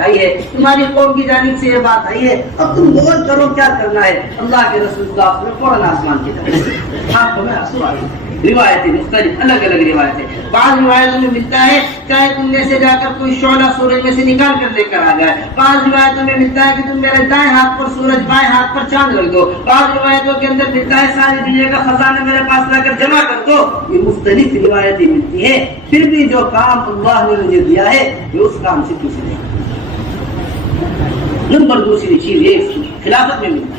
آئی ہے, تمہاری قوم کی جانب سے یہ بات آئی ہے, اب تم غور کرو کیا کرنا ہے. اللہ کے رسول صلی اللہ علیہ وسلم فوراً آسمان کی طرف آنکھوں میں آنسو آ گئے. روایتیں مختلف الگ الگ روایتیں. بعض روایتوں میں ملتا ہے چاہے تم میں سے جا کر کوئی شعلہ سورج میں سے نکال کر لے کر آ جائے. بعض روایتوں میں ملتا ہے کہ تم میرے دائیں ہاتھ پر سورج بائیں ہاتھ پر چاند رکھ دو. بعض روایتوں کے اندر ملتا ہے ساری دنیا کا خزانہ میرے پاس لا کر جمع کر دو. یہ مختلف روایتیں ملتی ہیں. پھر بھی جو کام اللہ نے مجھے دیا ہے یہ اس کام سے کچھ نہیں. نمبر دوسری چیز یہ خلافت میں ملتی ہے,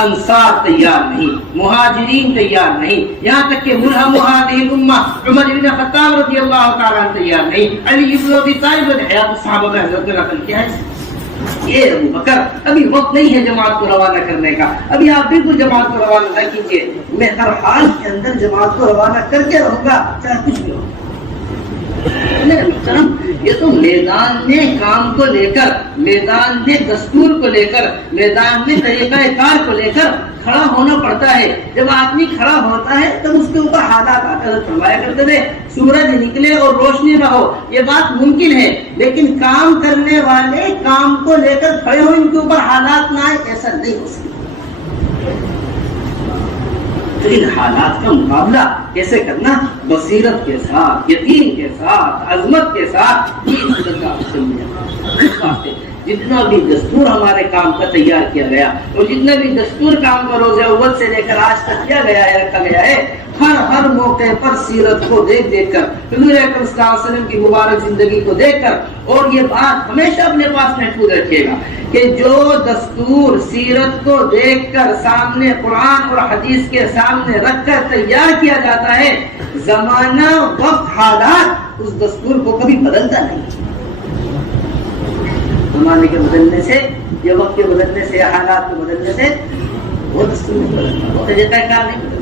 انصار تیار نہیں, مہاجرین تیار نہیں, یہاں تک کہ ملہم هذه الامہ عمر بن خطاب رضی اللہ تعالیٰ تیار نہیں, علی بن ابی طالب نے حیات الصحابہ میں حضرت نے نقل کیا ہے. یہ ابو بکر ابھی وقت نہیں ہے جماعت کو روانہ کرنے کا, ابھی آپ بالکل جماعت کو روانہ نہ کیجیے, میں ہر حال کے اندر جماعت کو روانہ کر کے رہوں گا چاہے کچھ بھی ہو. یہ تو میدان میں کام کو لے کر, میدان میں دستور کو لے کر, میدان میں طریقہ کار کو لے کر کھڑا ہونا پڑتا ہے. جب آدمی کھڑا ہوتا ہے تب اس کے اوپر حالات آتے فرمایا کرتے تھے سورج نکلے اور روشنی نہ ہو یہ بات ممکن ہے, لیکن کام کرنے والے کام کو لے کر کھڑے ہو ان کے اوپر حالات نہ آئے ایسا نہیں ہو سکتا. تو ان حالات کا مقابلہ کیسے کرنا؟ بصیرت کے ساتھ, یقین کے ساتھ, عظمت کے ساتھ. جتنا بھی دستور ہمارے کام کا تیار کیا گیا اور جتنا بھی دستور کام کا روز اول سے لے کر آج تک کیا گیا ہے, رکھا گیا ہے, ہر موقع پر سیرت کو دیکھ کر, حضور اکرم صلی اللہ علیہ وسلم کی مبارک زندگی کو دیکھ کر, اور یہ بات ہمیشہ اپنے پاس محفوظ رکھیے گا کہ جو دستور سیرت کو دیکھ کر سامنے قرآن اور حدیث کے سامنے رکھ کر تیار کیا جاتا ہے, زمانہ وقت حالات اس دستور کو کبھی بدلتا نہیں. زمانے کے بدلنے سے, یہ وقت کے بدلنے سے, حالات کے بدلنے سے وہ دستور نہیں بدلتا, وہ طریقہ کار نہیں بدلتا.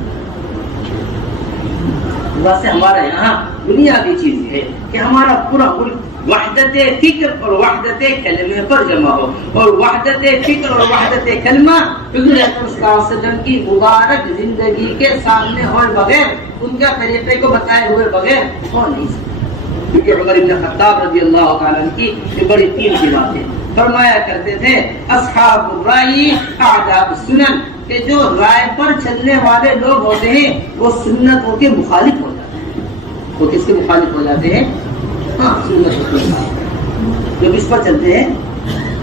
ویسے ہمارا یہاں بنیادی چیز ہے کہ ہمارا پورا ملک وحدت فکر اور وحدت کلمے پر جمع ہو, اور وحدت فکر اور وحدت کلمہ حضور اکرم صلی اللہ علیہ وسلم کی مبارک زندگی کے سامنے ہوئے بغیر, ان کا طریقے کو بتائے ہوئے بغیر ہو نہیں سکتا. کیونکہ عمر بن خطاب رضی اللہ تعالیٰ عنہ کی یہ بڑی قیمتی باتیں فرمایا کرتے تھے, اصحاب الرأی اعداء السنن, کہ جو رائے پر چلنے والے لوگ ہوتے ہیں وہ سنتوں کے مخالف ہو جاتے ہیں. وہ کس کے مخالف ہو جاتے ہیں؟ ہاں سنت کے مخالف. جو کس پر چلتے ہیں؟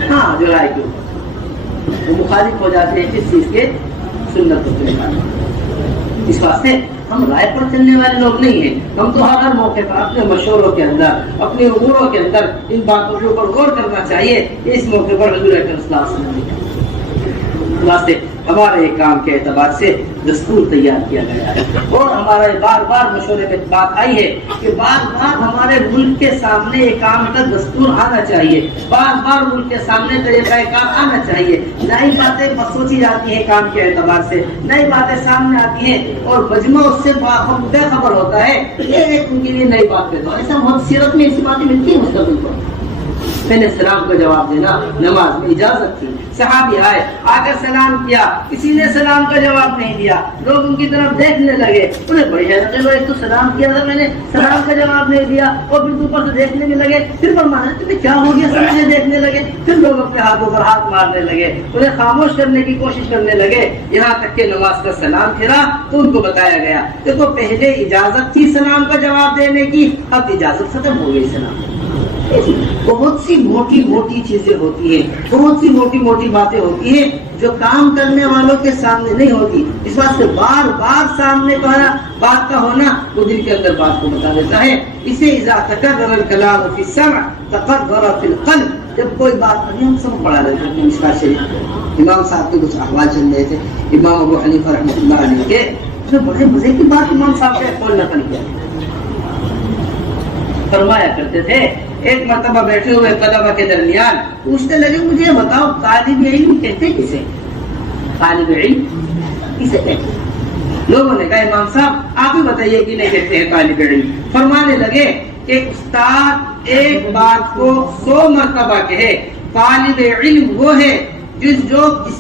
ہاں جو رائے کے اوپر, وہ مخالف ہو جاتے ہیں کس چیز کے؟ سنتوں کے مخالف. اس واسطے ہم رائے پر چلنے والے لوگ نہیں ہیں. ہم تو ہر موقع پر اپنے مشوروں کے اندر, اپنے اموروں کے اندر ان باتوں کے اوپر غور کرنا چاہیے. اس موقع پر حضور اکرم صلی اللہ علیہ وسلم واسطے ہمارے کام کے اعتبار سے دستور تیار کیا گیا ہے, اور ہمارا بار بار مشورے میں بات آئی ہے کہ بار بار ہمارے ملک کے سامنے یہ کام کا دستور آنا چاہیے, بار بار ملک کے سامنے طریقہ کار آنا چاہیے. نئی باتیں سوچی جاتی ہیں کام کے اعتبار سے, نئی باتیں سامنے آتی ہیں اور مجمع اس سے بے خبر ہوتا ہے. یہ ایک ان کے لیے نئی بات کہتا ہوں. ایسا بہت سیرت میں ایسی باتیں ملتی ہیں مستقبل پر. پہلے سلام کا جواب دینا نماز میں اجازت تھی. صحابی آئے, آ کر سلام کیا, کسی نے سلام کا جواب نہیں دیا, لوگ ان کی طرف دیکھنے لگے. انہیں بڑی حیرت ہوئی, ایک تو سلام کیا تھا میں نے, سلام کا جواب نہیں دیا, اور پھر اوپر سے دیکھنے میں لگے. پھر فرمایا تمہیں کیا ہو گیا, سب سے دیکھنے لگے. پھر لوگ اپنے ہاتھوں پر ہاتھ مارنے لگے, انہیں خاموش کرنے کی کوشش کرنے لگے, یہاں تک کہ نماز کا سلام پھرا تو ان کو بتایا گیا دیکھو پہلے اجازت تھی سلام کا جواب دینے کی, اب اجازت ختم ہو گئی سلام. بہت سی موٹی موٹی چیزیں ہوتی ہیں, بہت سی موٹی موٹی باتیں ہوتی ہیں جو کام کرنے والوں کے سامنے نہیں ہوتی. اس بات سے بار بار سامنے بات کا ہونا وہ دل کے اندر بات کو بتا دیتا ہے. اسے اذا تکرر الکلام فی السمع تقرر فی القلب. جب کوئی بات نہیں, ہم سب پڑھا رہے تھے مشکات شریف, امام صاحب کے کچھ احوال چل رہے تھے, امام ابو حنیفہ رحمۃ اللہ علیہ کے بڑے مزے کی بات امام صاحب کے قول نقل کیا. فرمایا کرتے تھے ایک مرتبہ بیٹھے ہوئے طلبہ کے درمیان پوچھنے لگے مجھے بتاؤ طالب علم کہتے کسے؟ طالب علم کسے کہتے؟ لوگوں نے کہا امام صاحب آپ ہی بتائیے کہ نہیں کہتے ہیں طالب علم. فرمانے لگے کہ استاد ایک بات کو 100 مرتبہ کہے, طالب علم وہ ہے جس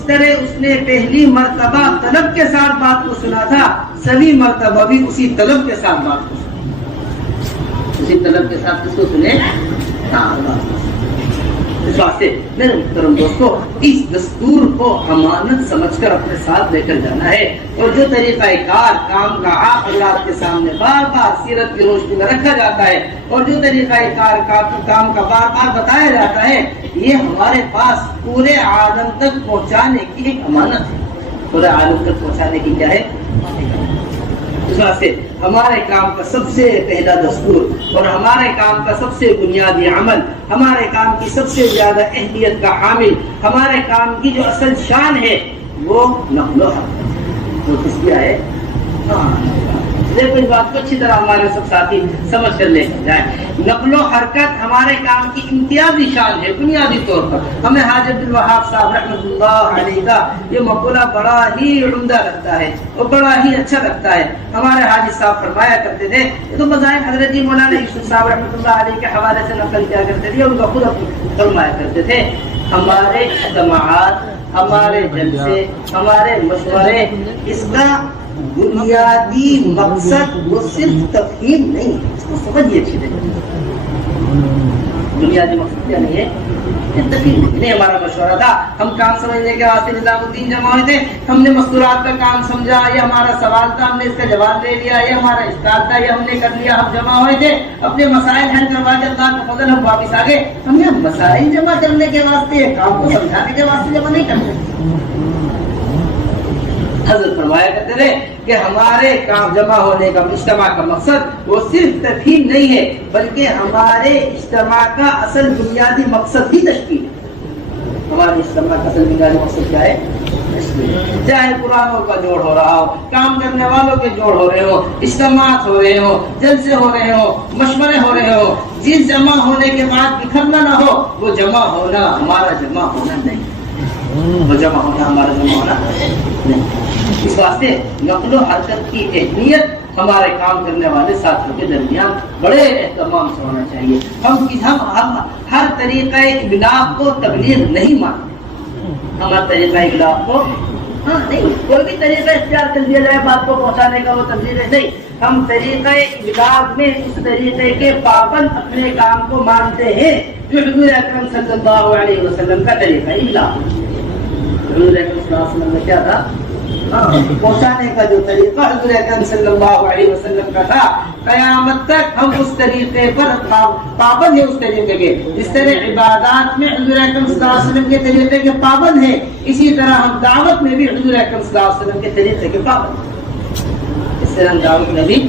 طرح اس نے پہلی مرتبہ طلب کے ساتھ بات کو سنا تھا, سبھی مرتبہ بھی اسی طلب کے ساتھ بات کو سنا, اسی طلب کے ساتھ کس کو سنے. اس واسطے میرے محترم دوستو اس دستور کو امانت سمجھ کر اپنے ساتھ لے کر جانا ہے، اور جو طریقہ کار کام کا آپ حضرات کے سامنے بار بار سیرت کی روشنی میں رکھا جاتا ہے، اور جو طریقہ کار کام کا بار بار بتایا جاتا ہے، یہ ہمارے پاس پورے عالم تک پہنچانے کی ایک امانت ہے، پورے عالم تک پہنچانے کی کیا ہے؟ اس واسطے ہمارے کام کا سب سے پہلا دستور اور ہمارے کام کا سب سے بنیادی عمل، ہمارے کام کی سب سے زیادہ اہمیت کا حامل، ہمارے کام کی جو اصل شان ہے وہ نقل و حرکت، وہ کس کیا ہے؟ دیکھو اس بات کو اچھی طرح ہمارے سب ساتھی سمجھ کر لے کر جائیں۔ نقل و حرکت ہمارے کام کی امتیازی شان ہے بنیادی طور پر۔ ہمیں حاجی عبد الوہاب صاحب رحمۃ اللہ علیہ کا یہ مقولہ بڑا ہی عمدہ لگتا ہے اور بڑا ہی اچھا لگتا ہے۔ ہمارے حاجی صاحب فرمایا کرتے تھے، یہ تو مذاہب حضرت جی مولانا یوسف صاحب رحمۃ اللہ علیہ کے حوالے سے نقل کیا کرتے تھے، ان کا خود فرمایا کرتے تھے، ہمارے اجتماعات، ہمارے جلسے، ہمارے مشورے، اس کا بنیادی مقصد وہ صرف تفہیم نہیں ہے، اس کو سمجھیے اچھی طرح۔ بنیادی مقصد کیا نہیں ہے؟ نہیں ہمارا مشورہ تھا، ہم کام سمجھنے کے واسطے نظام الدین جمع ہوئے تھے، ہم نے مستورات کا کام سمجھا، یہ ہمارا سوال تھا، ہم نے اس کا جواب دے لیا، یہ ہمارا اشکال تھا، یہ ہم نے کر لیا، ہم جمع ہوئے تھے اپنے مسائل حل کروا کے اللہ کا فضل ہم واپس آ گئے۔ ہم نے مسائل جمع کرنے کے واسطے، کام کو سمجھانے کے واسطے جمع نہیں کرتے۔ حضرت فرمایا کرتے تھے کہ ہمارے کام جمع ہونے کا اجتماع کا مقصد وہ صرف تفہیم نہیں ہے، بلکہ ہمارے اجتماع کا اصل بنیادی مقصد بھی تشکیل ہے۔ ہمارے اجتماع کا اصل بنیادی مقصد کیا ہے؟ چاہے پرانوں کا جوڑ ہو رہا ہو، کام کرنے والوں کے جوڑ ہو رہے ہو، اجتماعات ہو رہے ہو، جلسے ہو رہے ہو، مشورے ہو رہے ہو، جس جمع ہونے کے بعد بکھرنا نہ ہو، وہ جمع ہونا ہمارا جمع ہونا نہیں، وہ جمع ہونا ہمارا جمع ہونا نہیں۔ اس واسطے نقل و حرکت کی اہمیت ہمارے کام کرنے والے ساتھیوں کے درمیان بڑے اہتمام سے ہونا چاہیے۔ ہم ہر طریقہ ابلاغ کو تبلیغ نہیں مانتے، ہم ہر طریقہ ابلاغ کو نہیں، کوئی بھی طریقہ اختیار کر دیا جائے بات کو پہنچانے کا وہ تبلیغ ہے نہیں۔ ہم طریقہ ابلاغ میں اس طریقے کے پابند اپنے کام کو مانتے ہیں جو حضور اکرم صلی اللہ علیہ وسلم کا طریقہ ابلاغ۔ حضور اکرم صلی اللہ علیہ وسلم کا کیا تھا؟ پہنچانے کا جو طریقہ حضور اکرم صلی اللہ علیہ وسلم کا تھا، قیامت تک ہم اس طریقے پر پابند ہیں، اس طریقے کے جس طرح عبادات میں حضور اکرم صلی اللہ علیہ وسلم کے طریقے کے پابند ہیں، اسی طرح ہم دعوت میں بھی حضور اکرم صلی اللہ علیہ وسلم کے طریقے کے پابند ہیں۔ اس طرح ہم دعوت میں بھی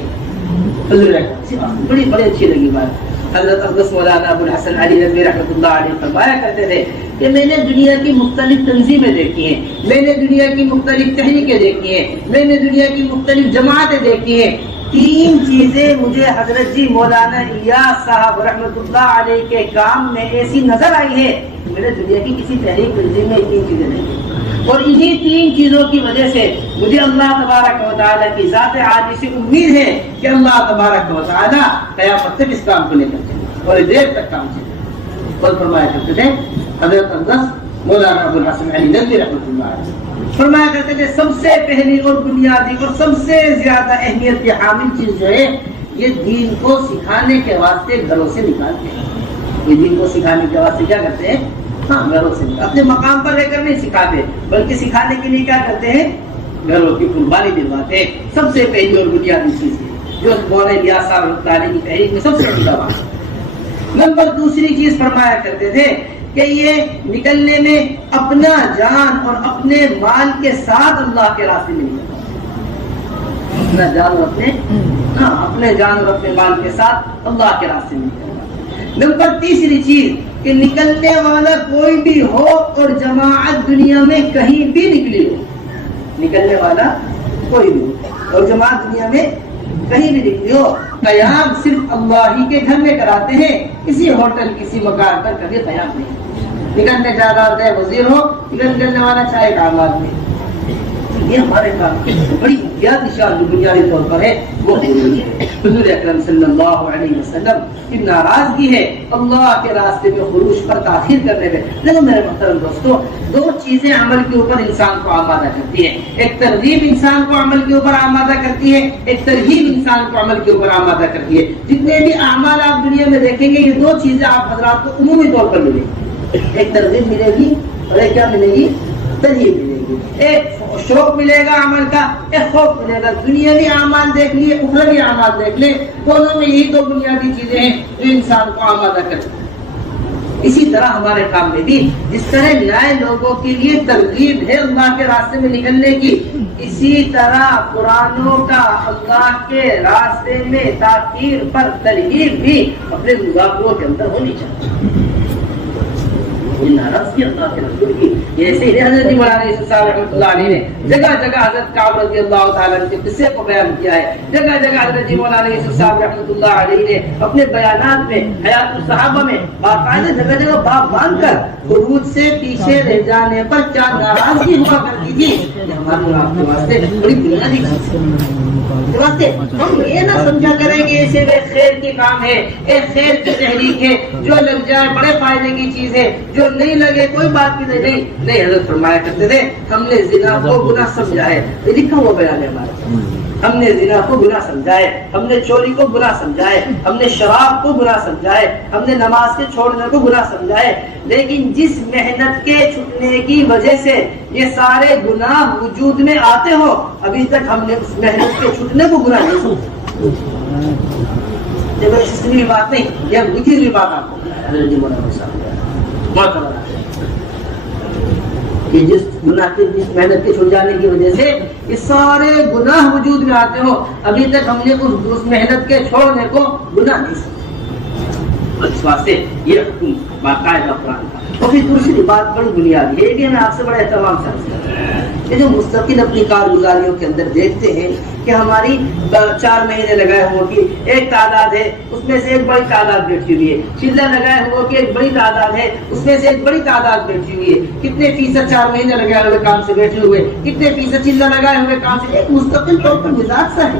حضور اکرم بڑی اچھی لگی بات۔ حضرت اقدس مولانا ابو الحسن علی ندوی رحمۃ اللہ علیہ فرمایا کرتے تھے کہ میں نے دنیا کی مختلف تنظیمیں دیکھی ہیں، میں نے دنیا کی مختلف تحریکیں دیکھی ہیں، میں نے دنیا کی مختلف جماعتیں دیکھی ہیں، تین چیزیں مجھے حضرت جی مولانا الیاس صاحب رحمۃ اللہ علیہ کے کام میں ایسی نظر آئی ہے کہ میں نے دنیا کی کسی تحریک تنظیم میں تین چیزیں دیکھی، اور انہی تین چیزوں کی وجہ سے مجھے اللہ تبارک و تعالیٰ کی ذات عالی سے امید ہے کہ اللہ تبارک و تعالیٰ قیامت تک اس کام کو لے کر چلے اور دیر تک کام چلے۔ اور فرمایا کرتے تھے حضرت اقدس مولانا ابو الحسن علی ندوی رحمۃ اللہ علیہ فرمایا کرتے تھے سب سے پہلی اور بنیادی اور سب سے زیادہ اہمیت کی حامل چیز جو ہے یہ دین کو سکھانے کے واسطے گھروں سے نکالتے ہیں۔ یہ دین کو سکھانے کے واسطے کیا کرتے ہیں؟ گھروں سے اپنے مقام پر رہ کر نہیں سکھاتے، بلکہ سکھانے کے لیے کیا کرتے ہیں؟ گھروں کی قربانی دلواتے ہیں۔ سب سے پہلی اور بنیادی چیز ہے جو مولانا الیاس صاحب تعالیٰ کی تحریک میں سب سے بڑا بات۔ نمبر دوسری چیز فرمایا کرتے تھے کہ یہ نکلنے میں اپنا جان اور اپنے مال کے ساتھ اللہ کے راستے میں نکلنا، اپنا جان اور اپنے جان اور اپنے مال کے ساتھ اللہ کے راستے میں نکلنا۔ نمبر تیسری چیز کہ نکلنے والا کوئی بھی ہو اور جماعت دنیا میں کہیں بھی نکلی ہو، نکلنے والا کوئی بھی ہو اور جماعت دنیا میں کہیں بھی نکلی ہو، قیام صرف اللہ ہی کے گھر میں کراتے ہیں، کسی ہوٹل کسی مکان پر کبھی قیام نہیں۔ نکلنے جانا ہوتا ہے وزیر ہو، نکلنے والا چاہے کام آدمی، یہ ہمارے کام کی بڑی بنیادی طور پر ہے وہ حضور اکرم صلی اللہ علیہ وسلم کی ناراضگی ہے اللہ کے راستے میں خروج پر تاخیر کرنے میں۔ لیکن میرے محترم دوستو، دو چیزیں عمل کے اوپر انسان کو آمادہ کرتی ہیں، ایک ترغیب انسان کو عمل کے اوپر آمادہ کرتی ہے، ایک ترغیب انسان کو عمل کے اوپر آمادہ کرتی ہے۔ جتنے بھی اعمال آپ دنیا میں دیکھیں گے یہ دو چیزیں آپ حضرات کو عمومی طور پر ملیں گی۔ ایک ترغیب ملے گی اور ایک کیا ملے گی؟ ترغیب ملے گی. ایک شوق ملے گا عمل کا، ایک خوف ملے گا. دنیاوی اعمال دیکھ لیے، اخروی اعمال دیکھ لے، دونوں میں یہی دو بنیادی چیزیں ہیں جو انسان کو آمادہ کرتی ہیں. اسی طرح ہمارے کام میں بھی جس طرح نئے لوگوں کے لیے ترغیب ہے اللہ کے راستے میں نکلنے کی، اسی طرح قرآنوں کا اللہ کے راستے میں تاخیر پر ترغیب بھی اپنے مذاکروں کے اندر ہونی چاہیے. ناراضگی اللہ کے رسول کی ایسے ہی حضرت مولانا یوسف صاحب رحمۃ اللہ علیہ نے جگہ جگہ حضرت کعب رضی اللہ تعالیٰ کے قصے کو بیان کیا ہے. جگہ جگہ حضرت مولانا یوسف صاحب رحمۃ اللہ علیہ نے اپنے بیانات میں حیات الصحابہ میں باقاعدہ جگہ جگہ باب باندھ کر خروج سے پیچھے رہ جانے پر کیا ناراضگی ہوا کرتی تھی. ہمارے آپ کے واسطے بڑی بنیادی واسطے ہم یہ نہ سمجھا کریں کہ اسے ایک خیر کی کام ہے، ایک خیر کی تحریک ہے، جو لگ جائے بڑے فائدے کی چیز ہے، جو نہیں لگے کوئی بات بھی نہیں. نہیں، حضرت فرمایا کرتے تھے ہم نے زنا کو گناہ سمجھا ہے. یہ لکھا ہوا بیان ہے ہمارا. ہم نے زنا کو گناہ سمجھا ہے، ہم نے چوری کو گناہ سمجھا ہے، ہم نے شراب کو گناہ سمجھا ہے، ہم نے نماز کے چھوڑنے کو گناہ سمجھا ہے. لیکن جس محنت کے چھٹنے کی وجہ سے یہ سارے گناہ وجود میں آتے ہو، ابھی تک ہم نے اس محنت کے چھٹنے کو گناہ نہیں سمجھا. یہ کوئی سسٹمی بات نہیں، یہ بجھی ہوئی بات آپ کو کہ جس گناہ کے جس محنت کے چھوڑ جانے کی وجہ سے یہ سارے گناہ وجود میں آتے ہو، ابھی تک ہم نے اس محنت کے چھوڑنے کو گناہ نہیں سمجھا. اس واسطے یہ حکم باقاعدہ قرآن کا. اور پھر دوسری بات بڑی بنیادی ہے، یہ میں آپ سے بڑا اہتمام سے عرض کرتا ہوں. یہ جو مستقل اپنی کارگزاریوں کے اندر دیکھتے ہیں کہ ہماری 4 مہینے لگائے ہوں کہ ایک تعداد ہے، اس میں سے ایک بڑی تعداد بیٹھی ہوئی ہے. چلہ لگائے ہوں کہ ایک بڑی تعداد ہے، اس میں سے ایک بڑی تعداد بیٹھی ہوئی ہے. کتنے فیصد 4 مہینے لگائے ہوئے کام سے بیٹھے ہوئے، کتنے فیصد چلہ لگائے ہوئے کام سے. ایک مستقل طور پر مزاج سا ہے.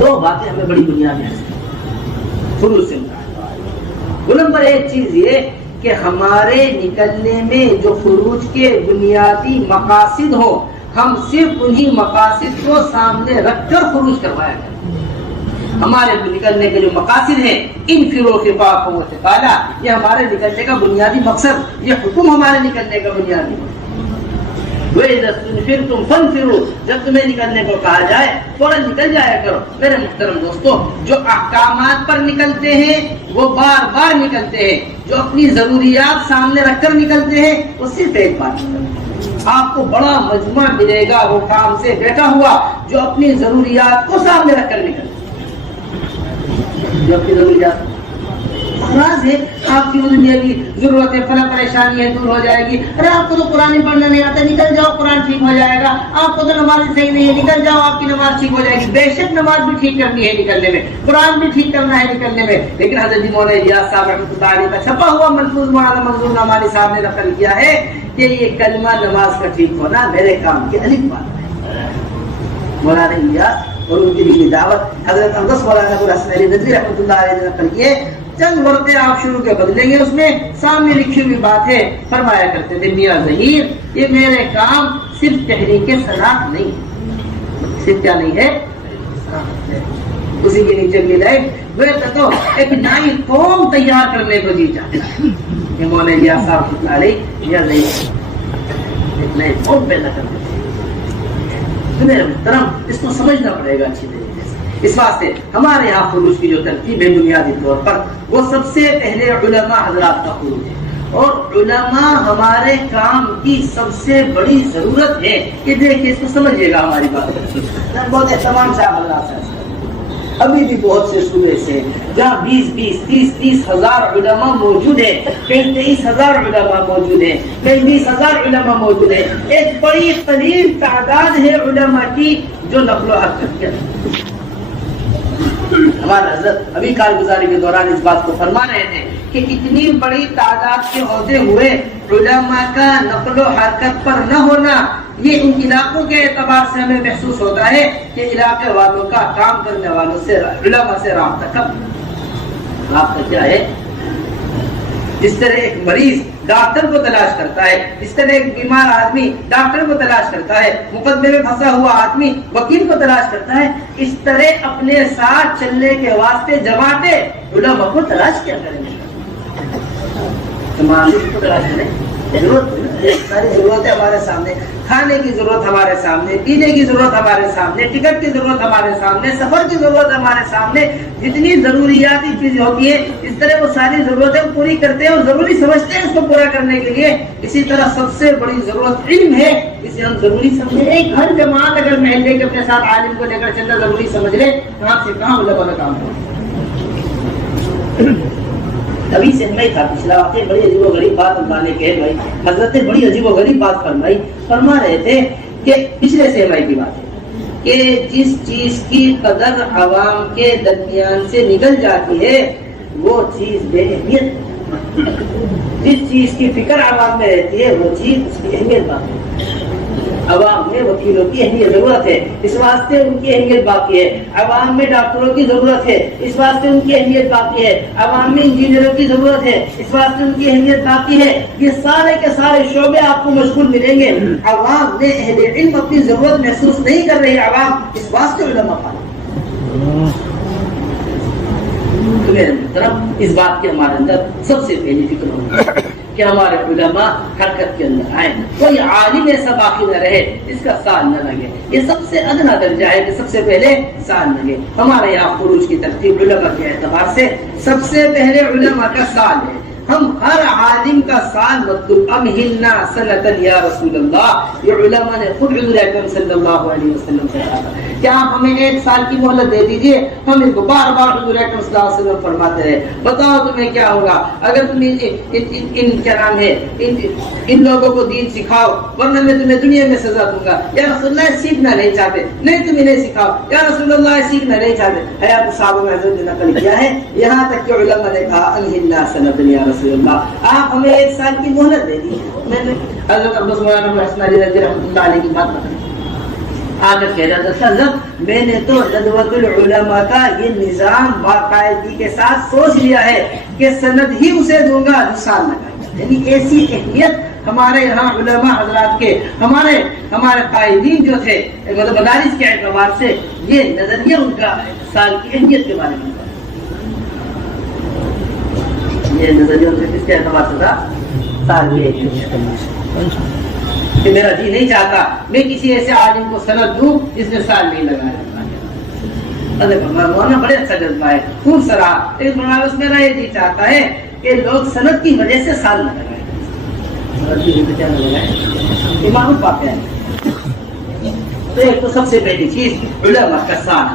دو باتیں ہمیں بڑی بنیادی ہیں شروع سے. نمبر ایک چیز یہ کہ ہمارے نکلنے میں جو خروج کے بنیادی مقاصد ہو، ہم صرف انہی مقاصد کو سامنے رکھ کر خروج کروایا کریں. ہمارے نکلنے کے جو مقاصد ہیں انفروا خفافا وثقالا، یہ ہمارے نکلنے کا بنیادی مقصد، یہ حکم ہمارے نکلنے کا بنیادی مقصد. وَإِذَا اسْتُنْفِرْتُمْ فَانْفِرُوا، جب تمہیں نکلنے کو کہا جائے فوراً نکل جایا کرو. میرے محترم دوستو، جو احکامات پر نکلتے ہیں وہ بار بار نکلتے ہیں، جو اپنی ضروریات سامنے رکھ کر نکلتے ہیں وہ صرف ایک بار نکلتے ہیں. آپ کو بڑا مجموعہ ملے گا وہ کام سے بیٹھا ہوا جو اپنی ضروریات کو سامنے رکھ کر نکلتے ہیں. جو اپنی ضروریات راز ہے، آپ کی دنیاوی ضرورت ہے، فلاں پریشانی ہے، دور ہو جائے گی. ارے آپ کو تو قرآن پڑھنا نہیں آتا، نکل جاؤ قرآن ٹھیک ہو جائے گا. آپ کو تو نماز صحیح نہیں ہے، نکل جاؤ آپ کی نماز ٹھیک ہو جائے گی. بے شک نماز بھی ٹھیک کرنی ہے نکلنے میں، قرآن بھی ٹھیک کرنا ہے نکلنے میں. لیکن حضرت مولانا الیاس صاحب رحمۃ اللہ علیہ کا چھپا ہوا ملفوظ مولانا منظور نعمانی صاحب نے نقل کیا ہے کہ یہ کلمہ نماز کا ٹھیک ہونا میرے کام کے الف بات ہے. مولانا الیاس اور ان کی لکھی دعوت حضرت اقدس مولانا ابو الحسن علی ندوی رحمۃ اللہ علیہ نے نقل کیے. چند ورقے آپ شروع کے بدلیں گے، اس میں سامنے لکھی ہوئی بات ہے. فرمایا کرتے تھے میاں ظہیر یہ میرے کام صرف تحریک صلاح نہیں، صرف کیا نہیں ہے، اسی کے نیچے بھی لائف وہ تو ایک نئی قوم تیار کرنے کو جی چاہتا ہے. یہ مولانا الیاس صاحب رحمۃ اللہ علیہ میاں ظہیر ایک نئی قوم پیدا کرتے تھے. میرے محترم اس کو سمجھنا پڑے گا اچھی طریقے سے. اس واسطے ہمارے یہاں خروج کی جو ترتیب ہے بنیادی طور پر وہ سب سے پہلے علماء حضرات کا خروج ہے. اور علماء ہمارے کام کی سب سے بڑی ضرورت ہے. کہ دیکھیے اس کو سمجھیے گا ہماری بات بہت اہتمام سے حضرات سے. ابھی بھی بہت سے صوبے سے جہاں 20-30 ہزار علماء موجود ہیں، کہیں 23,000 علماء موجود ہیں، کہیں 20,000 علماء موجود ہیں. ایک بڑی قلیل تعداد ہے علماء کی جو نقل و حرکت کرتے. ہمارا حضرت ابھی کارگزاری کے دوران اس بات کو فرما رہے تھے کہ اتنی بڑی تعداد کے عہدے ہوئے علماء کا نقل و حرکت پر نہ ہونا، یہ ان علاقوں کے اعتبار سے ہمیں محسوس ہوتا ہے کہ علاقے والوں کا کام کرنے والوں سے علماء سے رابطہ کم. رابطہ کیا ہے؟ جس طرح ایک مریض ڈاکٹر کو تلاش کرتا ہے، اس طرح ایک بیمار آدمی ڈاکٹر کو تلاش کرتا ہے، مقدمے میں پھنسا ہوا آدمی وکیل کو تلاش کرتا ہے، اس طرح اپنے ساتھ چلنے کے واسطے جماعتیں علماء کو تلاش کیا کریں گے. ساری ضرورتیں ہمارے سامنے، کھانے کی ضرورت ہمارے سامنے، پینے کی ضرورت ہمارے سامنے، ٹکٹ کی ضرورت ہمارے سامنے، سفر کی ضرورت ہمارے سامنے، جتنی ضروریاتی چیزیں ہوتی ہیں اس طرح وہ ساری ضرورتیں پوری کرتے ہیں اور ضروری سمجھتے ہیں اس کو پورا کرنے کے لیے. اسی طرح سب سے بڑی ضرورت علم ہے، اسے ہم ضروری سمجھیں. ایک ہر جماعت اگر محلے کے اپنے ساتھ عالم کو لے کر چلنا ضروری سمجھ لے، کہاں سے کہاں علماء کا کام ہو. ابھی سے نہیں تھا پچھلا وقت بڑی عجیب و غریب بات فرمانے کے بھائی حضرت نے بڑی عجیب و غریب بات فرما رہے تھے کہ پچھلے سیمائی کی بات ہے کہ جس چیز کی قدر عوام کے درمیان سے نکل جاتی ہے وہ چیز بے اہمیت، جس چیز کی فکر عوام میں رہتی ہے وہ چیز اس کی اہمیت باقی ہے. عوام میں وکیلوں کی اہمیت ضرورت ہے، اس واسطے ان کی اہمیت باقی ہے. عوام میں ڈاکٹروں کی ضرورت ہے، اس واسطے ان کی اہمیت باقی ہے. عوام میں انجینئروں کی ضرورت ہے، اس واسطے ان کی اہمیت باقی ہے. یہ سارے کے سارے شعبے آپ کو مشغول ملیں گے. عوام نے اہل علم اپنی ضرورت محسوس نہیں کر رہی عوام، اس واسطے علماء اس بات کی ہمارے اندر سب سے پہلی فکر ہوگی کہ ہمارے علماء حرکت کے اندر آئے، کوئی عالم ایسا باقی نہ رہے اس کا سال نہ لگے. یہ سب سے ادنا درجہ ہے کہ سب سے پہلے سال لگے. ہمارے یہاں خروج کی ترتیب علماء کے اعتبار سے سب سے پہلے علماء کا سال ہے. ہم ہر عالم کا سال مطلوب امہلنا سنتا یا رسول اللہ، یہ علماء نے خود حضور اکرم صلی اللہ علیہ وسلم سے کہا کہ آپ ہمیں 1 سال کی مہلت دے دیجئے. ہم ان کو بار بار حضور اکرم صلی اللہ علیہ وسلم فرماتے رہے بتاؤ تمہیں کیا ہوگا اگر تم ان کیا نام ہے ان لوگوں کو دین سکھاؤ ورنہ میں تمہیں دنیا میں سزا دوں گا. یا رسول اللہ سیکھنا نہیں چاہتے، نہیں تم انہیں سکھاؤ. یا رسول اللہ سیکھنا نہیں چاہتے. حیات صحابہ میں حضرت نے نقل کیا ہے یہاں تک کہ علماء نے کہا امہلنا سنتا یا رسول اللہ، آپ ہمیں 1 سال کی مہلت دے دی. میں نے حضرت عباس مولانا حسن علی رضی اللہ علیہ کی بات بتائی. آ کر کہہ رہا تھا حضرت میں نے تو ندوۃ العلماء کا یہ نظام باقاعدگی کے ساتھ سوچ لیا ہے کہ سند ہی اسے دوں گا جو سال لگائے. یعنی ایسی اہمیت ہمارے یہاں علماء حضرات کے ہمارے قائدین جو تھے مطلب مدارس کے اعتبار سے یہ نظریہ ان کا سال کی اہمیت کے بارے میں یہ نظریہ کس کے اعتبار سے تھا سال کی اہمیت کہ میرا جی نہیں چاہتا میں کسی ایسے عالم کو سند دوں جس نے سال نہیں لگایا. مولانا بڑے اچھا جذبہ ہے، خوب سراہ، لیکن مولانا میرا یہ جی چاہتا ہے کہ لوگ سند کی وجہ سے سال نہ لگائیں. امام پاک ہے. تو ایک تو سب سے پہلی چیز علماء کا سال.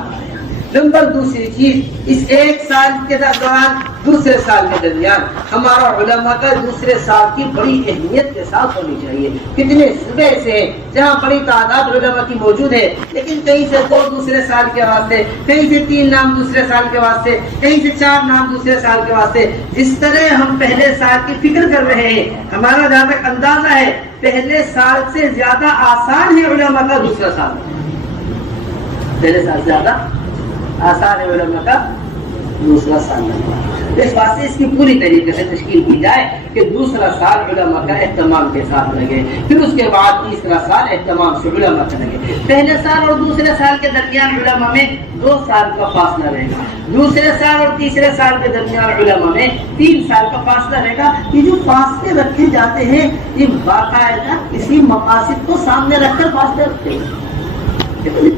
نمبر دوسری چیز اس 1 سال کے دوران دوسرے سال کے درمیان ہمارا علماء کا دوسرے سال کی بڑی اہمیت کے ساتھ ہونی چاہیے. کتنے صوبے سے جہاں بڑی تعداد علماء کی موجود ہے لیکن کہیں سے 2 دوسرے سال کے واسطے، کہیں سے 3 نام دوسرے سال کے واسطے، کہیں سے 4 نام دوسرے سال کے واسطے. جس طرح ہم پہلے سال کی فکر کر رہے ہیں ہمارا جہاں تک اندازہ ہے پہلے سال سے زیادہ آسان ہے علماء کا دوسرا سال. پہلے سال سے زیادہ آسان ہے علماء کا دوسرا سال. اس واسطے اس کی پوری طریقے سے تشکیل کی جائے کہ دوسرا سال علماء کا اہتمام کے ساتھ لگے، پھر اس کے بعد تیسرا سال اہتمام سے علماء کا لگے. پہلے سال اور دوسرے سال کے درمیان علماء میں 2 سال کا فاصلہ رہے گا. دوسرے سال اور تیسرے سال کے درمیان علماء میں 3 سال کا فاصلہ رہے گا. یہ جو فاصلے رکھے جاتے ہیں یہ باقاعدہ کسی مقاصد کو سامنے رکھ کر فاصلے رکھتے ہیں.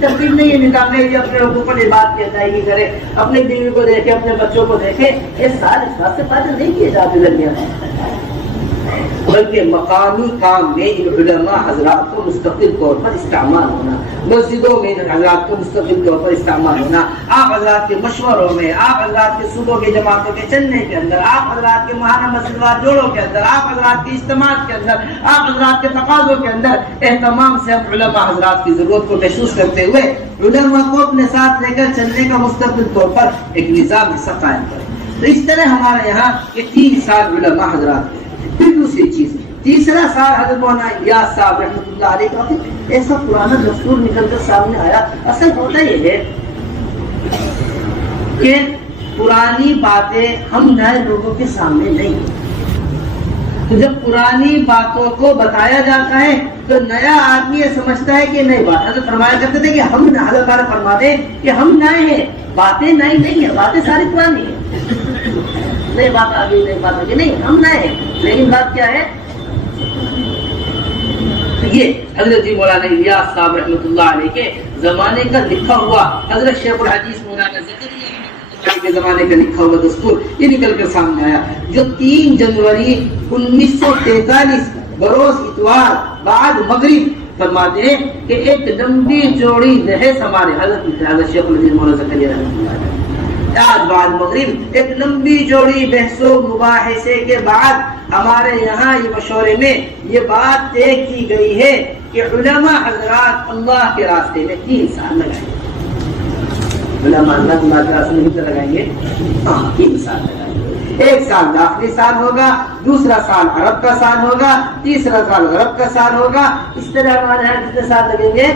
ترتیب نہیں ہے، نظام نہیں ہے اپنے لوگوں پر بات کی ادائیگی کرے، اپنی بیوی کو دیکھے، اپنے بچوں کو دیکھے. یہ سارے اس بات سے فائدہ نہیں کیے جاتے درمیان، بلکہ مقامی کام میں ان علماء حضرات کو مستقل طور پر استعمال ہونا، مسجدوں میں ان حضرات کو مستقل طور پر استعمال ہونا، آپ حضرات کے مشوروں میں، آپ حضرات کے صوبوں کے جماعتوں کے چلنے کے اندر، آپ حضرات کے ماہانہ مسجدوار جوڑوں کے اندر، آپ حضرات کی اجتماعات کے اندر، آپ حضرات کے تقاضوں کے اندر اہتمام سے ہم علماء حضرات کی ضرورت کو محسوس کرتے ہوئے علماء کو اپنے ساتھ لے کر چلنے کا مستقل طور پر ایک نظام ایسا قائم کریں. تو اس طرح ہمارے یہاں یہ 3 سال علماء حضرات کے. پھر دوسری چیز تیسرا سال حضرت مولانا الیاس صاحب رحمۃ اللہ علیہ کا ایسا پرانا دستور نکل کر سامنے آیا. اصل ہوتا یہ ہے کہ پرانی باتیں ہم نئے لوگوں کے سامنے نہیں، تو جب پرانی باتوں کو بتایا جاتا ہے تو نیا آدمی یہ سمجھتا ہے کہ نئی بات. حضرت فرمایا کرتے تھے کہ ہم حضرت فرماتے کہ ہم نئے ہیں، باتیں نئی نہیں ہیں، باتیں ساری پرانی ہیں. نئے بات آ گئی، نئی بات آ گئی، نہیں ہم نئے ہیں، لیکن بات کیا ہے؟ یہ حضرت جی مولانا الیاس صاحب رحمۃ اللہ علیہ کے زمانے کا لکھا ہوا، حضرت شیخ الحدیث مولانا زکریا کے زمانے کا لکھا ہوا دستور یہ نکل کر سامنے آیا، جو 3 جنوری 1943 بروز اتوار بعد مغرب فرماتے ہیں کہ ایک لمبی چوڑی بحث ہمارے حضرت شیخ الحدیث مولانا زکریا رحمۃ اللہ علیہ آج بعد مغرب ایک لمبی چوڑی بحث و مباحثے کے بعد ہمارے یہاں یہ مشورے میں یہ بات طے کی گئی ہے کہ علماء حضرات اللہ کے راستے میں 3 سال لگائیں گے، علماء اللہ کے راستے میں کتنے لگائیں گے؟ 3 سال لگائیں گے۔ 1 سال داخلی سال ہوگا، دوسرا سال عرب کا سال ہوگا، تیسرا سال غرب کا سال ہوگا، اس طرح ہمارے یہاں کتنے سال لگیں گے؟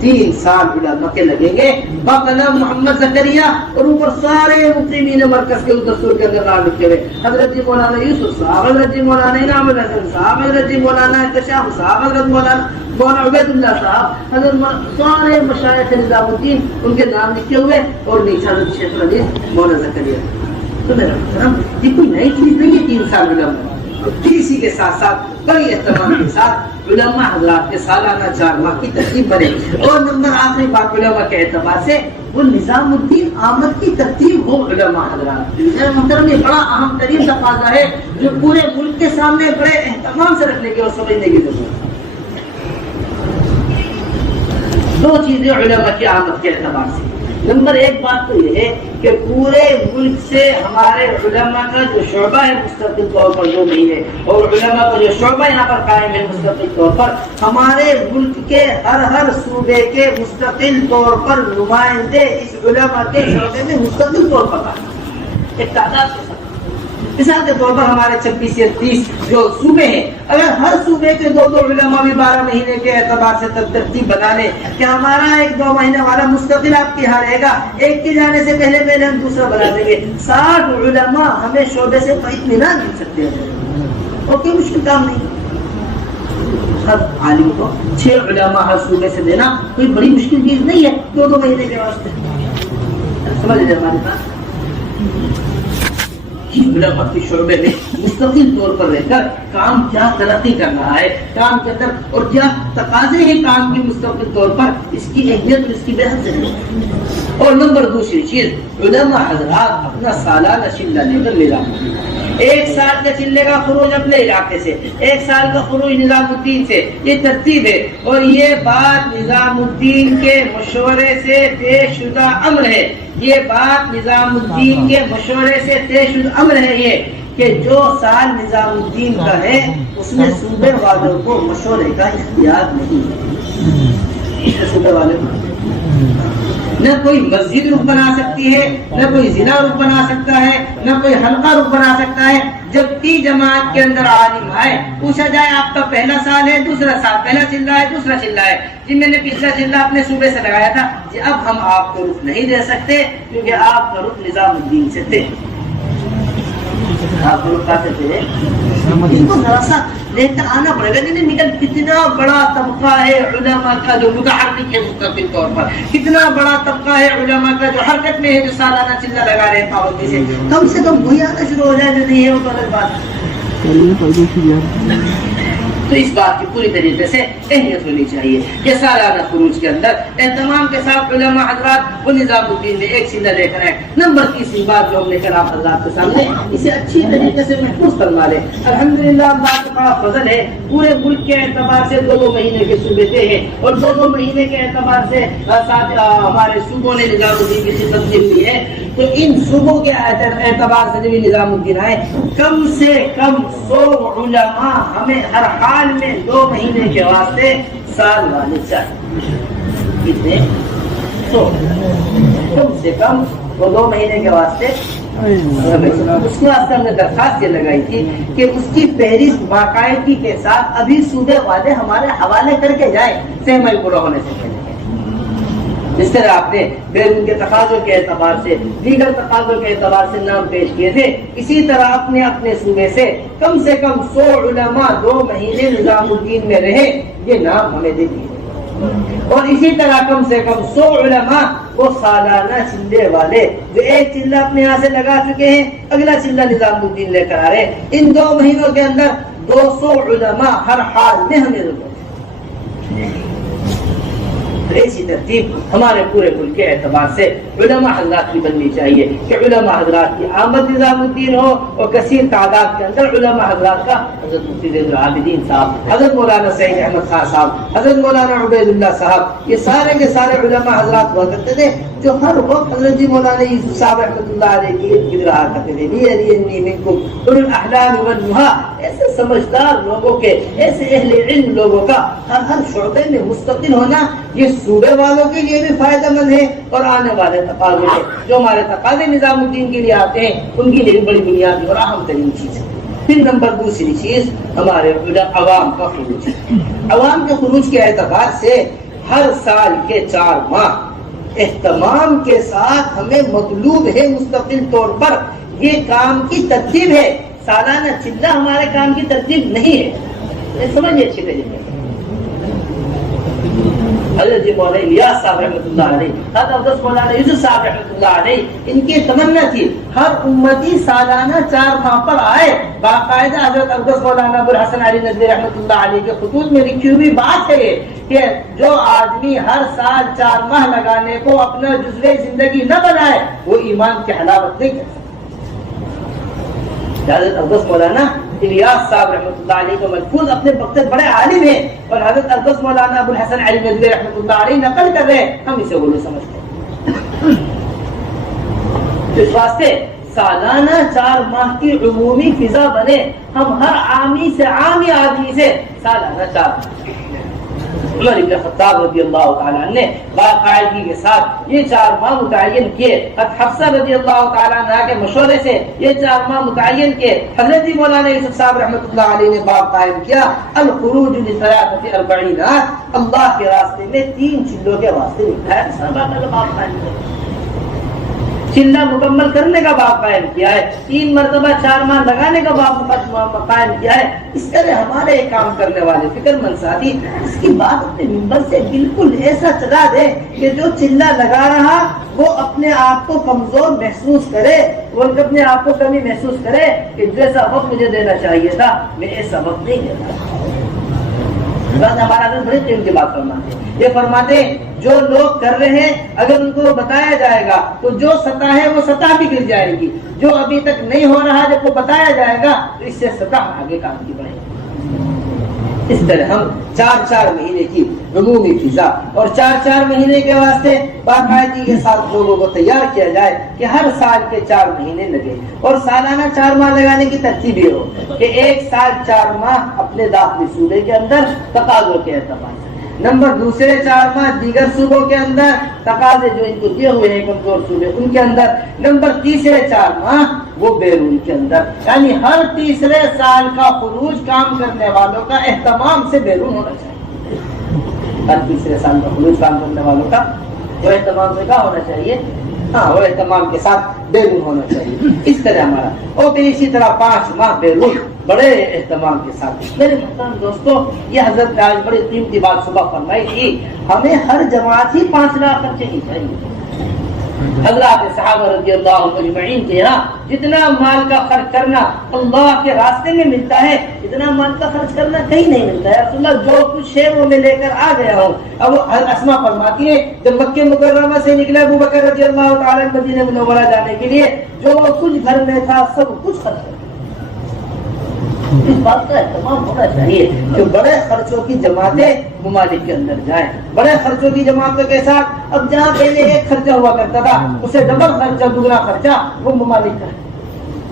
3 سال علماء کے لگیں گے بقلم محمد زکریا، اور اوپر سارے مقیمین مرکز کے دستور کے اندر نام لکھے ہوئے، حضرت جی مولانا یوسف صاحب، حضرت جی مولانا انعام الحسن صاحب، حضرت جی مولانا کشاف صاحب، حضرت مولانا عبید اللہ صاحب، حضرت سارے مشائخ نظام الدین ان کے نام لکھے ہوئے، اور نیچے حضرت شیخ الحدیث مولانا زکریا۔ تو میرا محترم یہ کوئی نئی چیز نہیں ہے 3 سال علماء، اسی کے ساتھ ساتھ بڑی اہتمام کے ساتھ علماء حضرات کے سالانہ 4 ماہ کی ترتیب بنے، اور نمبر آخری بات علماء کے اعتبار سے وہ نظام الدین آمد کی ترتیب ہو علماء حضرات۔ میرا محترم یہ بڑا اہم ترین تقاضا ہے جو پورے ملک کے سامنے بڑے اہتمام سے رکھنے کی اور سمجھنے کی ضرورت ہے۔ 2 چیزیں علماء کی آمد کے اعتبار سے، نمبر 1 بات تو یہ ہے کہ پورے ملک سے ہمارے علماء کا جو شعبہ ہے مستقل طور پر 2 مہینے، اور علماء کا جو شعبہ یہاں پر قائم ہے مستقل طور پر، ہمارے ملک کے ہر صوبے کے مستقل طور پر نمائندے اس علماء کے شعبے میں مستقل طور پر ایک تعداد کے ساتھ، مثال کے طور پر ہمارے 26 یا 30 جو صوبے ہیں، اگر ہر صوبے کے 2 علماء بھی 12 مہینے کے اعتبار سے ترتیب بنا لیں کہ ہمارا 1-2 مہینے والا مستقل آپ کے یہاں رہے گا، ایک کے جانے سے پہلے ہم دوسرا بنا دیں گے، 60 علماء ہمیں شعبے سے اطمینان مل سکتے ہیں، اور کوئی مشکل کام نہیں۔ ہر عالم کو 6 علماء ہر صوبے سے دینا کوئی بڑی مشکل چیز نہیں ہے 2 مہینے کے واسطے، سمجھ لیجیے ہماری بات۔ علماء کے شعبے میں مستقل طور پر رہ کر کام کیا ترقی کر رہا ہے، کام کے اندر اور کیا تقاضے ہیں کام کی مستقل طور پر، اس کی اہمیت اور اس کی بحث ہے۔ اور نمبر 2 چیز، علماء حضرات اپنا سالانہ چلہ لے کر لے جاتے ہیں، 1 سال کے چلے کا خروج اپنے علاقے سے، 1 سال کا خروج نظام الدین سے، یہ ترتیب ہے، اور یہ بات نظام الدین کے مشورے سے طے شدہ امر ہے، یہ بات نظام الدین کے مشورے سے طے شدہ امر ہے یہ کہ جو سال نظام الدین کا ہے اس میں صوبے والوں کو مشورے کا اختیار نہیں ہے، صوبے والے نہ کوئی مسجد رخ بنا سکتی ہے، نہ کوئی ضلع رخ بنا سکتا ہے، نہ کوئی حلقہ رخ بنا سکتا ہے۔ جب کی جماعت کے اندر عالم آئے پوچھا جائے آپ کا پہلا سال ہے، دوسرا سال، پہلا چلہ ہے، دوسرا چلہ ہے، جی میں نے پچھلا چلہ اپنے صوبے سے لگایا تھا، جی اب ہم آپ کو رخ نہیں دے سکتے کیونکہ آپ کا رخ نظام الدین سے تھے، آپ کو رخ کہاں سے تھے؟ ان کو ذرا سا دیکھ کر آنا پڑے گا، نکل کتنا بڑا طبقہ ہے علماء کا جو متحرک ہے مستقل طور پر، کتنا بڑا طبقہ ہے علماء کا جو حرکت میں ہے، جو سالانہ چلہ لگا رہے ہیں پابندی سے کم وہی آنا شروع ہو جائے، جو نہیں ہے وہ تو الگ بات ہے۔ تو اس بات کی پوری طریقے سے اہمیت ہونی چاہیے کہ سالانہ خروج کے اندر اہتمام کے ساتھ علماء حضرات وہ نظام الدین میں 1 چلہ لے کر آئے۔ نمبر 3 بات جو ہم لے کر آپ حضرات کے سامنے اسے اچھی طریقے سے محفوظ فرما لیں۔ الحمدللہ اللہ کا بڑا فضل ہے، پورے ملک کے اعتبار سے 2 مہینے کے صوبے تھے ہیں، اور 2 مہینے کے اعتبار سے ہمارے صوبوں نے نظام الدین کی خدمت کی ہے، تو ان صوبوں کے اعتبار سے جب نظام الدین آئے کم سے کم 100 علماء ہمیں ہر حال میں 2 مہینے کے واسطے سال والے چاہیے، کتنے؟ 100 کم سے کم 2 مہینے کے واسطے۔ اس کے واسطے ہم نے درخواست یہ لگائی تھی کہ اس کی فہرست باقاعدگی کے ساتھ ابھی صوبے والے ہمارے حوالے کر کے جائیں سہمائی پورا ہونے سے پہلے۔ جس طرح آپ نے بیرون کے تقاضوں کے اعتبار سے، دیگر تقاضوں کے اعتبار سے نام پیش کیے تھے، اسی طرح اپنے صوبے سے کم 100 علماء 2 مہینے نظام الدین میں رہے، یہ نام ہمیں دے دیے۔ اور اسی طرح کم سے کم 100 علماء وہ سالانہ چلے والے جو ایک چلہ اپنے یہاں سے لگا چکے ہیں، اگلا چلہ نظام الدین لے کر آ رہے ہیں، ان 2 مہینوں کے اندر 200 علماء ہر حال میں ہمیں ضرورت ہے۔ ایسی ترتیب ہمارے پورے ملک کے اعتبار سے علماء حضرات کی بننی چاہیے کہ علماء حضرات کی آمد نظام الدین ہو، اور کثیر تعداد کے اندر علماء حضرات کا حضرت مفتی زین العابدین صاحب، حضرت مولانا سعید احمد خان صاحب، حضرت مولانا عبید اللہ صاحب، یہ سارے کے سارے علماء حضرات ہوا کرتے تھے جو ہر وقت حضرت جی مولانا یوسف صاحب رحمۃ اللہ علیہ کی ارد گرد رہا کرتے تھے۔ ایسے سمجھدار لوگوں کے، ایسے اہل علم لوگوں کا ہر شعبے میں مستقل ہونا یہ صوبے والوں کے لیے بھی فائدہ مند ہے، اور آنے والے تقاضے جو ہمارے تقاضے نظام الدین کے لیے آتے ہیں ان کے لیے بھی بڑی بنیادی اور اہم ترین چیز ہے۔ پھر نمبر دوسری چیز ہمارے عوام کا خروج۔ عوام کے خروج کے اعتبار سے ہر سال کے 4 ماہ اہتمام کے ساتھ ہمیں مطلوب ہے مستقل طور پر یہ کام کی ترتیب ہے۔ سالانہ چلہ ہمارے کام کی ترتیب نہیں ہے، سمجھیے اچھی طریقے سے۔ حضرت جی مولانا الیاس صاحب رحمۃ اللہ علیہ، حضرت مولانا یوسف صاحب رحمۃ اللہ علیہ، ان کی تمنا تھی ہر امتی سالانہ 4 ماہ پر آئے۔ باقاعدہ حضرت عبدالس مولانا ابو الحسن علی ندوی رحمۃ اللہ علیہ کے خطوط میں لکھی ہوئی بات ہے کہ جو آدمی ہر سال 4 ماہ لگانے کو اپنا جزوِ زندگی نہ بنائے وہ ایمان کی حلاوت نہیں کر سکتا۔ حضرت عبدالس مولانا الیاس صاحب رحمۃ اللہ علیہ کو ملفوظ اپنے وقت بڑے عالم ہیں، اور حضرت عبدالس مولانا ابو الحسن علی ندوی رحمۃ اللہ علیہ نقل کر رہے ہیں، ہم اسے غلو سمجھتے ہیں۔ اس واسطے سالانہ 4 ماہ کی عمومی فضا بنے، ہم ہر عامی سے عامی آدمی سے سالانہ 4 ماہ۔ عمر بن خطاب رضی اللہ تعالیٰ عنہ نے باقاعدگی کے ساتھ یہ 4 ماہ متعین کیے، حفصہ رضی اللہ تعالیٰ عنہ کے مشورے سے یہ 4 ماہ متعین کیے۔ حضرت مولانا یوسف صاحب رحمۃ اللہ علیہ نے باب قائم کیا الخروج لثلاثة 40، اللہ کے راستے میں 3 چلوں کے واسطے باب قائم کیا، چلہ مکمل کرنے کا باب قائم کیا ہے، 3 مرتبہ 4 ماہ لگانے کا باب قائم کیا ہے۔ اس طرح ہمارے کام کرنے والے فکر مند ساتھی اس کی بات اپنے منبر سے بالکل ایسا چلا دے کہ جو چلہ لگا رہا وہ اپنے آپ کو کمزور محسوس کرے، وہ اپنے آپ کو کمی محسوس کرے کہ جیسا وقت مجھے دینا چاہیے تھا میں ایسا وقت نہیں دیتا۔ ہمارا بڑی قیمتی بات فرماتے ہیں، یہ فرماتے ہیں جو لوگ کر رہے ہیں اگر ان کو بتایا جائے گا تو جو سطح ہے وہ سطح بھی گر جائے گی، جو ابھی تک نہیں ہو رہا جب وہ بتایا جائے گا تو اس سے سطح آگے کام کی بڑھے گی۔ اس طرح ہم 4 مہینے کی عمومی فضا اور 4 مہینے کے واسطے باقاعدگی کے ساتھ لوگوں کو تیار کیا جائے کہ ہر سال کے 4 مہینے لگے، اور سالانہ 4 ماہ لگانے کی ترتیب یہ ہو کہ ایک سال 4 ماہ اپنے داخلی صوبے کے اندر تقاضوں کے اعتبار سے، نمبر دوسرے 4 ماہ دیگر صوبوں کے اندر تقاضے جو ان کو دیے ہوئے ہیں کمزور صوبے ان کے اندر، نمبر تیسرے 4 ماہ وہ بیرون کے اندر، یعنی ہر تیسرے سال کا خروج کام کرنے والوں کا اہتمام سے بیرون ہونا چاہیے۔ ہر تیسرے سال کا خروج کام کرنے والوں کا جو اہتمام سے کیا ہونا چاہیے، وہ اہتمام کے ساتھ بیرون ہونا چاہیے۔ اس طرح ہمارا، اور پھر اسی طرح 5 ماہ بیرون بڑے اہتمام کے ساتھ۔ میرے محترم دوستو، یہ حضرت نے آج بڑی قیمتی بات صبح فرمائی تھی، ہمیں ہر جماعت ہی 5 لاکھ خرچے چاہیے۔ حضرات صحابہ رضی اللہ اجمعین کے یہاں جتنا مال کا خرچ کرنا اللہ کے راستے میں ملتا ہے اتنا مال کا خرچ کرنا کہیں نہیں ملتا ہے۔ رسول اللہ جو کچھ ہے وہ میں لے کر آ گیا ہوں۔ اب اسما فرماتی ہے جب مکہ مکرمہ سے نکلا ابو بکر رضی اللہ تعالی مدینہ منورہ جانے کے لیے جو کچھ گھر میں تھا سب کچھ خرچ کر۔ اس بات کا اہتمام ہونا چاہیے کہ بڑے خرچوں کی جماعتیں ممالک کے اندر جائیں، بڑے خرچوں کی جماعتوں کے ساتھ۔ اب جہاں پہلے ایک خرچہ ہوا کرتا تھا اسے ڈبل خرچہ، دوسرا خرچہ وہ ممالک کا ہے۔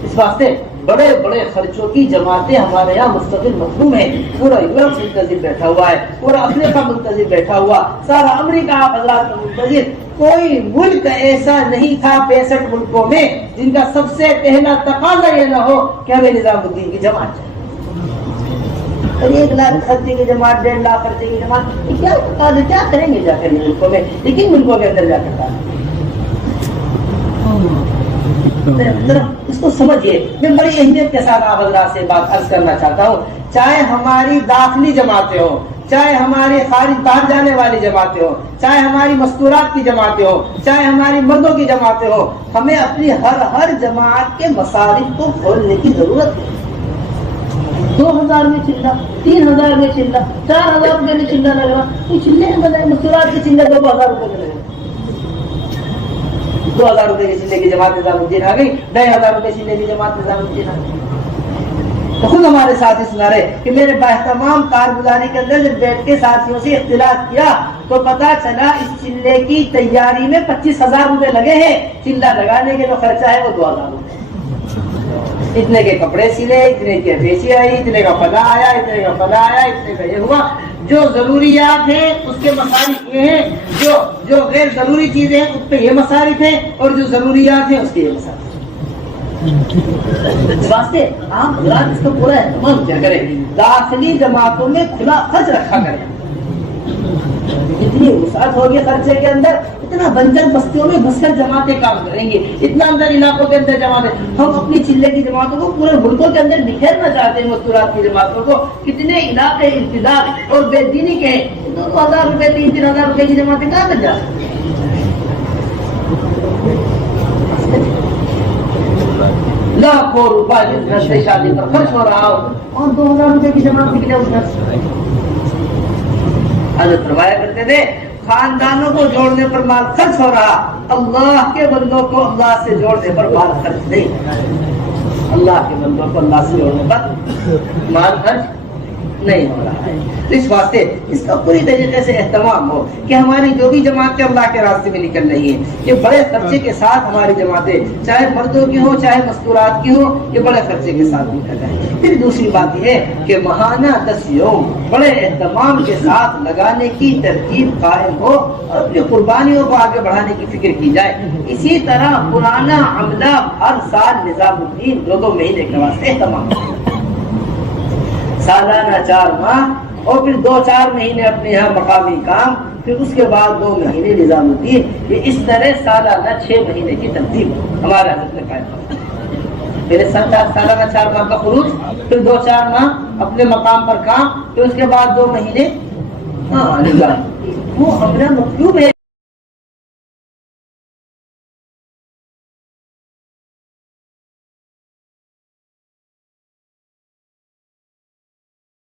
اس واسطے بڑے بڑے خرچوں کی جماعتیں ہمارے یہاں مستقل مخدوم ہیں۔ پورا یورپ منتظر بیٹھا ہوا ہے، پورا افریقہ منتظر بیٹھا ہوا، سارا امریکہ حضرات کا منتظر۔ کوئی ملک ایسا نہیں تھا 65 ملکوں میں جن کا سب سے پہلا تقاضا یہ نہ ہو کہ ہمیں نظام الدین کی جماعت چاہیے۔ 1 لاکھ خرچے کی جماعت، 1.5 لاکھ خرچے کی جماعت، کیا تقاضے کیا کریں گے جا کر ملکوں میں، لیکن ملکوں کے اندر جا کر اس کو سمجھیے. میں بڑی اہمیت کے ساتھ آپ حضرات سے بات عرض کرنا چاہتا ہوں. چاہے ہماری داخلی جماعتیں ہوں, چاہے ہماری خارج باہر جانے والی جماعتیں ہوں, چاہے ہماری مستورات کی جماعتیں ہوں, چاہے ہماری مردوں کی جماعتیں ہوں, ہمیں اپنی ہر جماعت کے مصارف کو کھولنے کی ضرورت ہے. 2000 میں چلنا, 3000 میں چلنا, 4000 روپے میں چلنا لگ رہا, کوئی چلنے میں بجائے مستورات کے چلنے 2000 روپے میں لگے. 2000 روپے کے چلنے کی جماعت نظام الدین آ گئی, 2000 روپے چلنے کی جماعت نظام الدین آ گئی. تو خود ہمارے ساتھی سنا رہے کہ میرے باہتمام کارگزاری کے اندر جب بیٹھ کے ساتھیوں سے اختلاف کیا تو پتا چلا اس چلے کی تیاری میں 25,000 روپے لگے ہیں. چلہ لگانے کے جو خرچہ ہے وہ 2000 روپے. اتنے کے کپڑے سلے, اتنے کی بیچی آئی, اتنے کا فلاں آیا, اتنے کا فلاں آیا, اتنے کا یہ ہوا. جو ضروریات ہیں اس کے مصارف یہ ہیں, جو غیر ضروری چیزیں ہیں اس پہ یہ مصارف ہیں, اور جو ضروریات ہیں اس کے یہ مصارف. اس واسطے آپ حضرات اس کو پورا اہتمام کیا کریں. داخلی جماعتوں میں کھلا خرچ رکھا کریں. اتنی وسعت ہوگی خرچے کے اندر, اتنا بنجر بستیوں میں گھس کر جماعتیں کام کریں گے, اتنا اندر علاقوں کے اندر جماعتیں. ہم اپنی چلے کی جماعتوں کو پورے ملکوں کے اندر بکھیرنا چاہتے ہیں. مستورات کی جماعتوں کو کتنے علاقے انتظار اور بے دینی کے 2,000 روپے 3,000 روپے کی جماعتیں کہاں تک جا سکتے ہیں. لاکھوں روپئے جس گھر سے شادی پر خرچ ہو رہا ہو اور 2000 روپے کی جماعت کے لیے اس گھر سے. حضرت فرمایا کرتے تھے خاندانوں کو جوڑنے پر مال خرچ ہو رہا, اللہ کے بندوں کو اللہ سے جوڑنے پر مال خرچ نہیں. اللہ کے بندوں کو اللہ سے جوڑنے پر مال خرچ نہیں ہو رہا ہے. اس واسطے اس کا پوری طریقے سے اہتمام ہو کہ ہماری جو بھی جماعتیں اللہ کے راستے میں نکل رہی ہیں یہ بڑے خرچے کے ساتھ ہماری جماعتیں, چاہے مردوں کی ہو چاہے مستورات کی ہو, یہ بڑے خرچے کے ساتھ نکل رہے ہیں. پھر دوسری بات یہ ہے کہ ماہانہ 10 یوم بڑے اہتمام کے ساتھ لگانے کی ترتیب قائم ہو اور اپنی قربانیوں کو آگے بڑھانے کی فکر کی جائے. اسی طرح پرانا عملہ ہر سال نظام الدین 2 مہینے کے واسطے اہتمام, سالانہ 4 ماہ اور پھر 2-4 مہینے اپنے یہاں مقامی کام, پھر اس کے بعد 2 مہینے نظام الدین. یہ اس طرح سالانہ 6 مہینے کی ترتیب ہمارے حضرت نے قائم کی. پہلے سالانہ 4 ماہ کا خروج, پھر 2-4 ماہ اپنے مقام پر کام, پھر اس کے بعد 2 مہینے وہ عملہ مطلوب ہے.